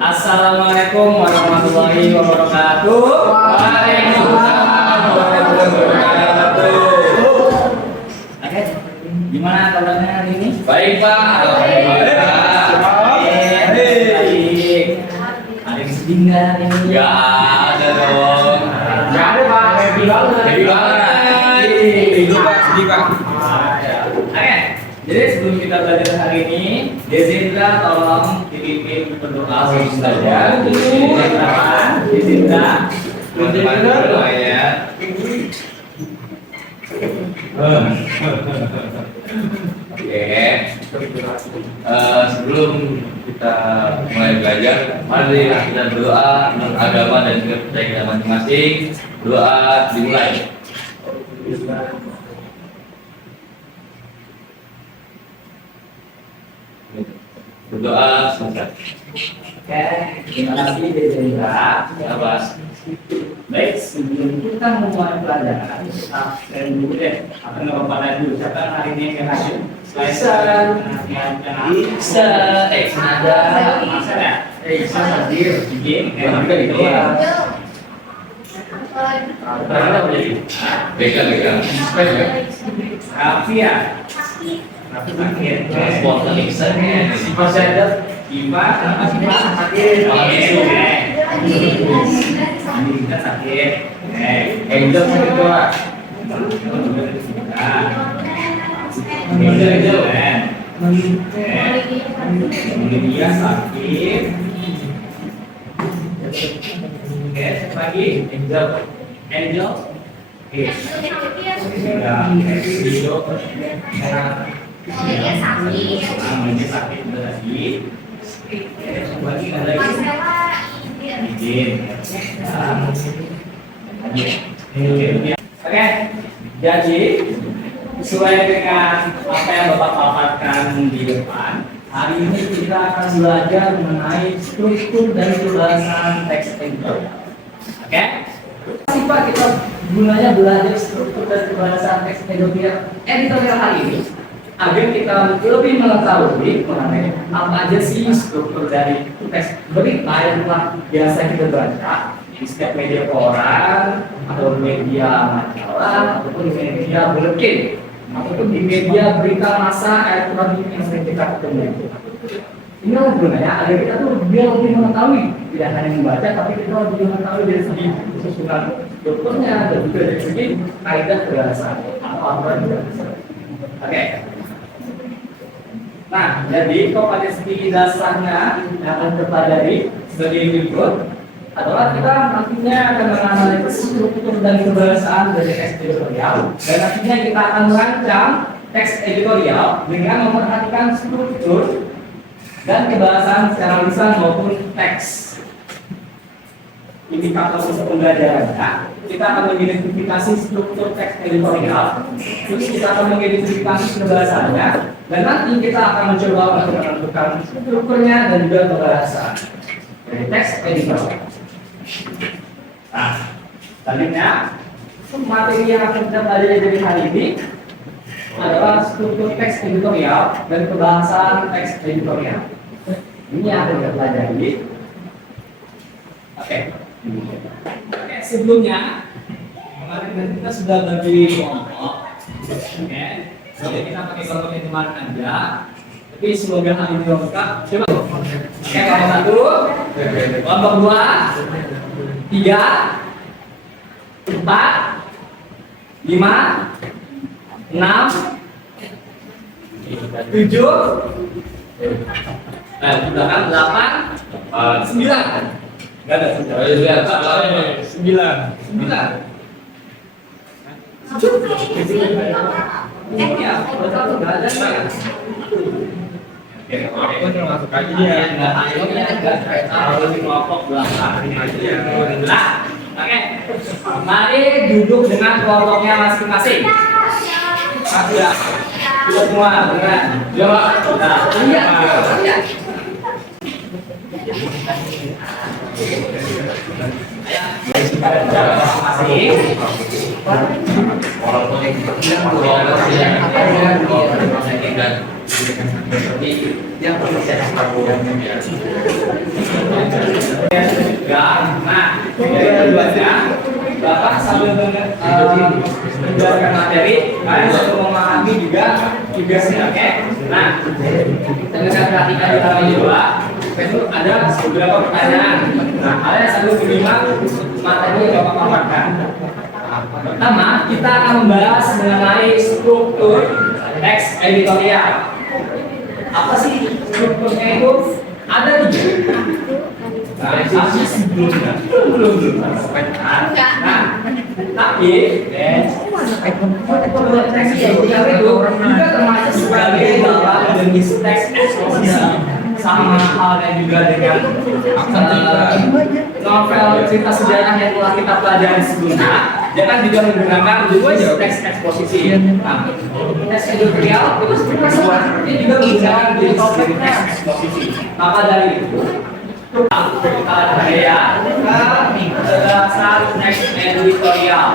Assalamualaikum warahmatullahi wabarakatuh. Waalaikumsalam warahmatullahi wabarakatuh. Oke, gimana kabarnya hari ini? Baik Pak, alhamdulillah. Baik. Ada yang sedih nggak hari ini? Gak ada dong. Nggak ada Pak. Happy banget. Happy banget. Itu Pak, sedih Pak. Oke, jadi sebelum kita belajar hari ini, Dezindra tolong dipimpin berdoa saja. Dezindra, Teman-teman ya. Oke. Sebelum kita mulai belajar, mari kita berdoa menurut agama dan kepercayaan kita masing-masing. Doa dimulai. Berdoa selesai. oke, terima kasih Dezindra. Apa? Baik, sebelum kita memulai pelajaran, kita share dulu deh. Apa nama pada dulu? Siapa yang hari ini yang hadir? Iksan. Iksan ada. Iksan ya? Iksan hadir. Bikin. Beka. Raffi ya? Raffi hadir. Sponsor Iksan ya. Masih ada Iva, hadir. Kita sakit. Angel sakit juga. Angel kan. Dia sakit. Oke, lagi Angel. Oke. Ya, Angel. Namanya sakit lagi. Lagi ada izin. Oke, jadi sesuai dengan apa yang Bapak paparkan di depan, hari ini kita akan belajar mengenai struktur dan kebahasan teks editorial. Oke? Apa Pak kita gunanya belajar struktur dan kebahasan teks editorial hari ini? Agar kita lebih mengetahui mengenai apa aja sih struktur dari teks berita yang telah biasa kita baca di setiap media koran atau media majalah ataupun di media buletin ataupun di media berita massa elektronik yang sering kita ketemu. Inilah gunanya agar kita tuh biar lebih mengetahui, tidak hanya membaca tapi kita lebih mengetahui dari segi susunan strukturnya dan juga dari segi kaidah kebahasan atau apa yang kita bisa. Oke. Nah, jadi pada segi dasarnya yang akan kita pelajari sebagai berikut adalah kita nantinya akan menganalisis struktur dan kebahasaan dari teks editorial dan nantinya kita akan merancang teks editorial dengan memperhatikan struktur dan kebahasaan secara lisan maupun teks. Indikator untuk pembelajarannya, kita akan mengidentifikasi struktur teks editorial, terus kita akan mengidentifikasi kebahasannya, dan nanti kita akan mencoba untuk menentukan strukturnya dan juga kebahasaan dari teks editorial. Nah, selanjutnya materi yang akan kita pelajari dari hari ini adalah struktur teks editorial dan kebahasan teks editorial. Ini yang akan kita pelajari. Oke, sebelumnya kemarin kita sudah bagi kelompok. Oke, jadi kita pakai kelompok teman aja. Tapi semoga hal ini lengkap. Coba. Oke, kelompok 1, kelompok 2, 3, 4, 5, 6, 7, nah, sudah kan 8, 9. Gak ada 9. 9. Ya, kalau nggak ada saya. Oke, masuk aja ya. Nggak ayonya nggak tahu di kelompok belakang aja. Nah, oke. Mari duduk dengan kelompoknya masing-masing. Satu ya. Duduk semua, benar. Coba. Nah, iya. menjelaskan materi, kalian harus memahami juga tugasnya, oke? Nah, dengan perhatikan di halaman 2, itu ada beberapa pertanyaan. Nah, kalian sambil menyimak materi yang Bapak paparkan. Pertama, kita akan membahas mengenai struktur teks editorial. Apa sih strukturnya itu? Ada 3. Nah, tapi sebelumnya belum. Nah, tapi teks editorial itu juga termasuk sebagai bahan jenis teks eksposisi, sama halnya juga dengan novel cerita sejarah yang telah kita pelajari sebelumnya. Dia kan juga menggunakan jenis teks eksposisi. Nah, teks editorial itu sebenarnya juga menggunakan jenis teks eksposisi. Maka dari itu kita ada penjelasan teks editorial.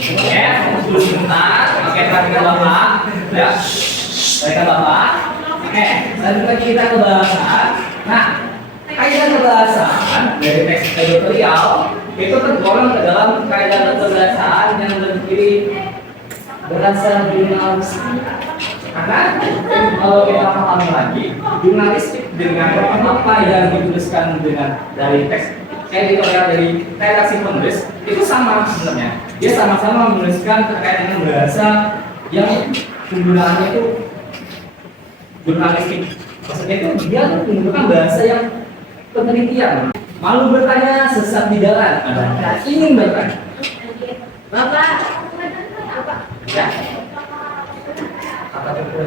Oke, dulu sebentar. Oke, perhatikan Bapak. Ya, perhatikan Bapak. Oke, lanjut lagi kita ke bahasan. Nah, kaidah kebahasan dari teks editorial itu tergolong ke dalam kaidah kebahasan yang terdiri berdasar jurnalistik. Karena kalau kita pahami lagi, jurnalistik dengan apa yang dituliskan dengan dari teks editorial dari redaksi penulis itu sama sebenarnya. Dia sama-sama menuliskan terkait dengan bahasa yang penggunaannya itu jurnalistik. Maksudnya itu dia menggunakan bahasa yang penelitian. Malu bertanya sesat di jalan. Ada ingin bertanya. Bapak. Ya. Apa itu?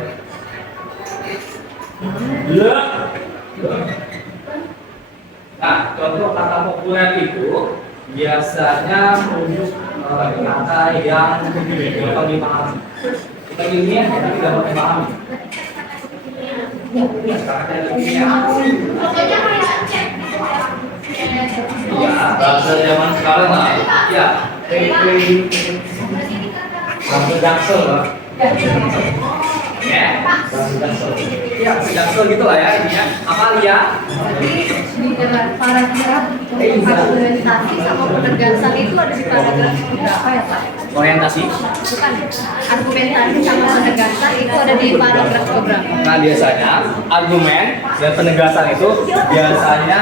Ya. Nah, contoh kata populer itu biasanya merujuk kata yang gampang dipahami. Kita ilmiah tapi gampang dipahami. Ya, bahasa zaman sekarang lah. Ya, bahasa Jaksel, Pak. Ya, bahasa Jaksel. Ya, Jaksel gitu lah ya intinya. Apa ya? Di dalam paragraf argumentasi sama penegasan itu ada di paragraf berapa ya Pak? Orientasi. Bukan, argumentasi sama penegasan itu ada di paragraf berapa? Nah, biasanya argumen dan penegasan itu biasanya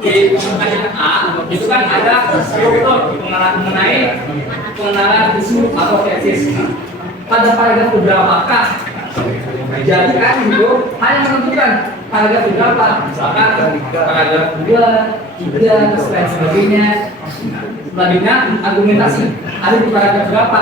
di pertanyaan A itu kan ada struktur pengenalan isu atau tesis. Pada paragraf berapakah? Jadi kan itu hanya menentukan paragraf berapa, misalkan paragraf 2, 3, dan lain sebagainya. Selanjutnya argumentasi ada di paragraf berapa?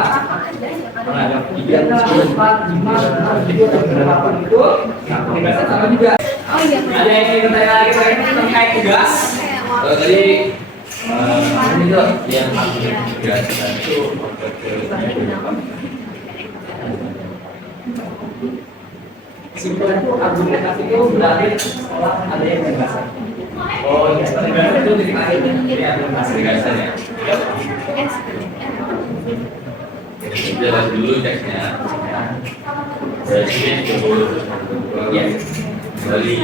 Paragraf 3, 4, 5, 6, 7, dan berapa itu? Nah, penegasan sama juga. Oh iya Pak. Ada yang ingin bertanya lagi terkait tugas? Tadi ini tuh yang menjelaskan itu Simpelnya itu argumentasi itu berarti setelah ada yang penegasan. Oh iya, penegasan itu titik akhir dari argumentasi. penegasan ya. Jelas dulu teksnya. Presiden Iya. Bali.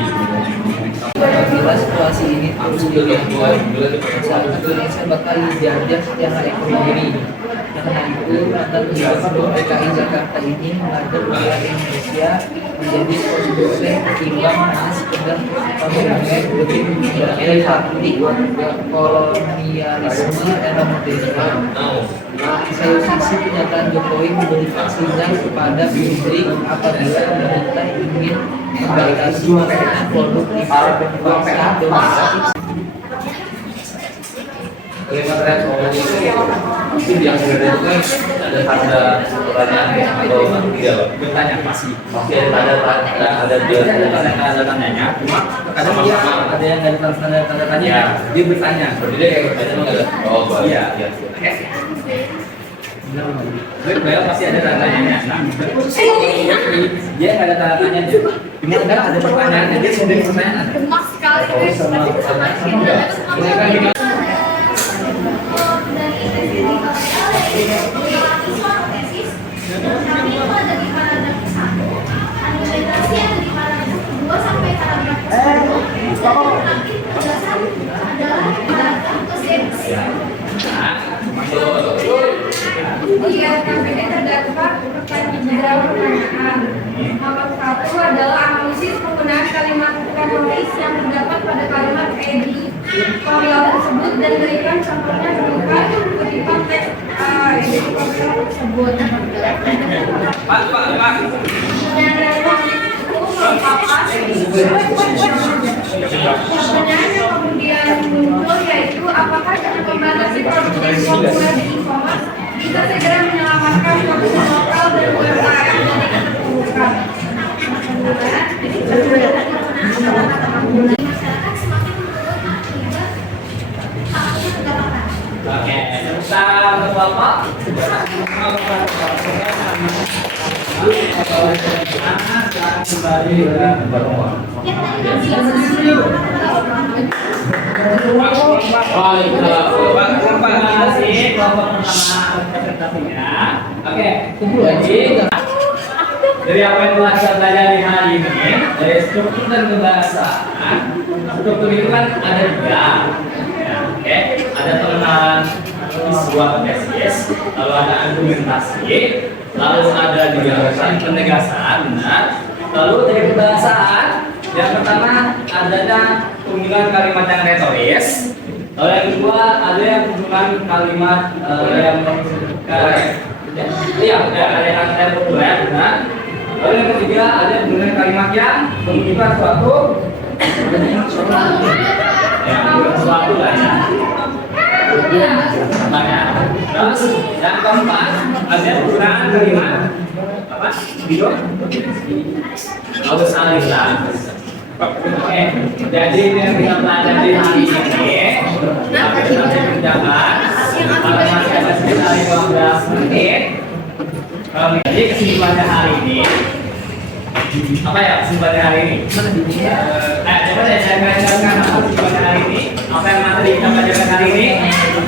Bila situasi ini terus dilakukan, masyarakat Indonesia bakal dijajah secara ekonomi. Karena itu, mantan Gubernur DKI Jakarta ini mengajak rakyat Indonesia menjadi konsumen ketimbang hanya sekedar konsumen demi menghindari taktik kolonialisme era modern. Di satu sisi, pernyataan Jokowi memberikan sinyal kepada publik apabila pemerintah ingin membatasi penggunaan produk impor bangsa domestik. Kalimat reaksi itu mungkin yang berbeda itu kan ada tanda pertanyaan atau tidak Bertanya masih masih ada tanda-tandanya, cuma kadang dia ada yang nggak ada tanda-tandanya, dia bertanya. berarti dia kayak bertanya nggak ada. Oh, Iya. iya. Beliau pasti ada tanda-tanyanya. Nah, dia nggak ada tanda-tanyanya. Cuma ada pertanyaannya, dia sudah pertanyaan. Gemas sekali guys. Sama pertanyaan sama enggak? retoris yang terdapat pada kalimat editorial tersebut dan berikan contohnya berupa kutipan teks editorial tersebut. Dan retoris itu merupakan pertanyaan yang kemudian muncul, yaitu apakah dengan membatasi produksi populer di e-commerce bisa segera menyelamatkan produksi lokal dan UMKM dari keterpurukan. Oke, kita Bapak. Kembali Terima kasih kelompok pertama presentasinya. Oke, jadi dari apa yang telah kita pelajari hari ini, dari struktur dan kebahasaan. Struktur itu kan ada tiga, ya, oke, ada pengenalan visual tesis, lalu ada argumentasi, lalu ada juga penegasan, benar. Lalu dari kebahasaan, yang pertama adanya penggunaan kalimat yang retoris. Lalu yang kedua ada yang penggunaan kalimat yang ada yang populer, benar. Lalu yang ketiga ada penggunaan kalimat yang menunjukkan suatu lah ya. Terus yang keempat ada penggunaan kalimat apa? Video. Lalu salisa. Oke, jadi yang kita pelajari hari ini kita menjabat kalau masih ada sekitar 15 menit. Jadi kesimpulannya hari ini apa ya kesimpulannya hari ini? Coba deh saya jelaskan apa kesimpulannya hari ini. Apa yang materi kita pelajari hari ini?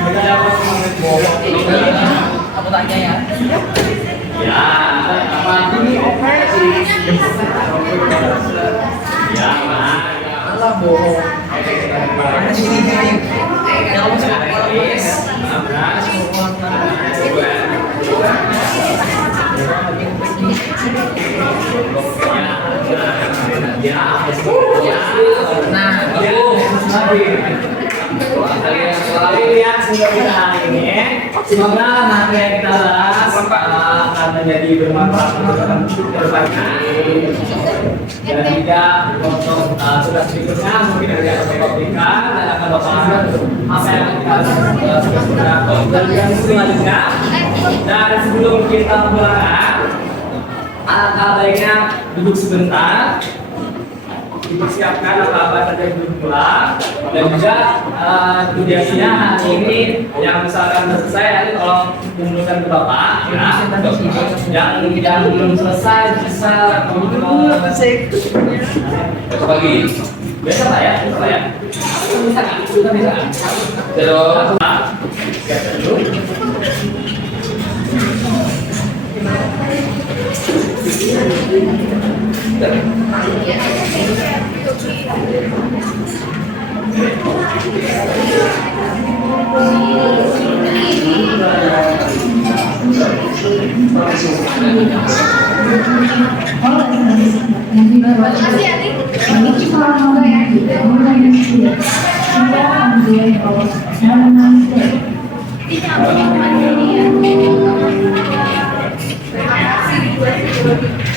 Kita dapat Aku tanya ya. ya apa ini? Ya, Allah bohong. Mana sini nih? Yang masuk nah, lihat sudah kita hari ini. Semoga materi yang kita bahas akan menjadi bermanfaat untuk kedepannya. Dan tidak untuk tugas berikutnya mungkin nanti akan bapak dan akan bapak apa yang kita dan selanjutnya. Dan sebelum kita pulang, alangkah baiknya duduk sebentar. Dipersiapkan apa-apa saja duduk pulang. Dan juga tugasnya hari ini yang misalkan sudah selesai nanti tolong kumpulkan ke bapak ya. Yang belum selesai bisa Besok pagi. besok lah ya, bisa kan? Bisa kan? Terus Siap dulu. Makasih Ati.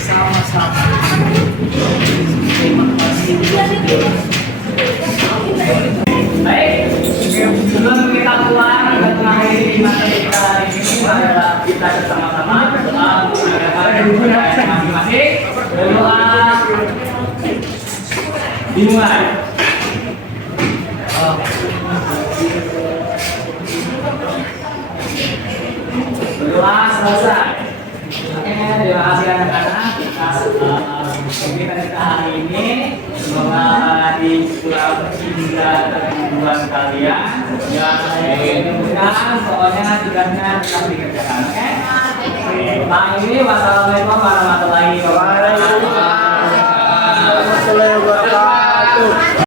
sama-sama. Terima kasih. Baik, sebelum kita pulang kita mengakhiri materi kita hari ini, adalah kita bersama-sama berdoa untuk masing-masing. Berdoa dimulai. Berdoa selesai. Oke, terima kasih anak-anak atas kegiatan kita hari ini. Semoga di pulau indah kehidupan kalian yang mudah pokoknya tugasnya tetap dikerjakan. Oke. Nah ini wassalamualaikum warahmatullahi wabarakatuh.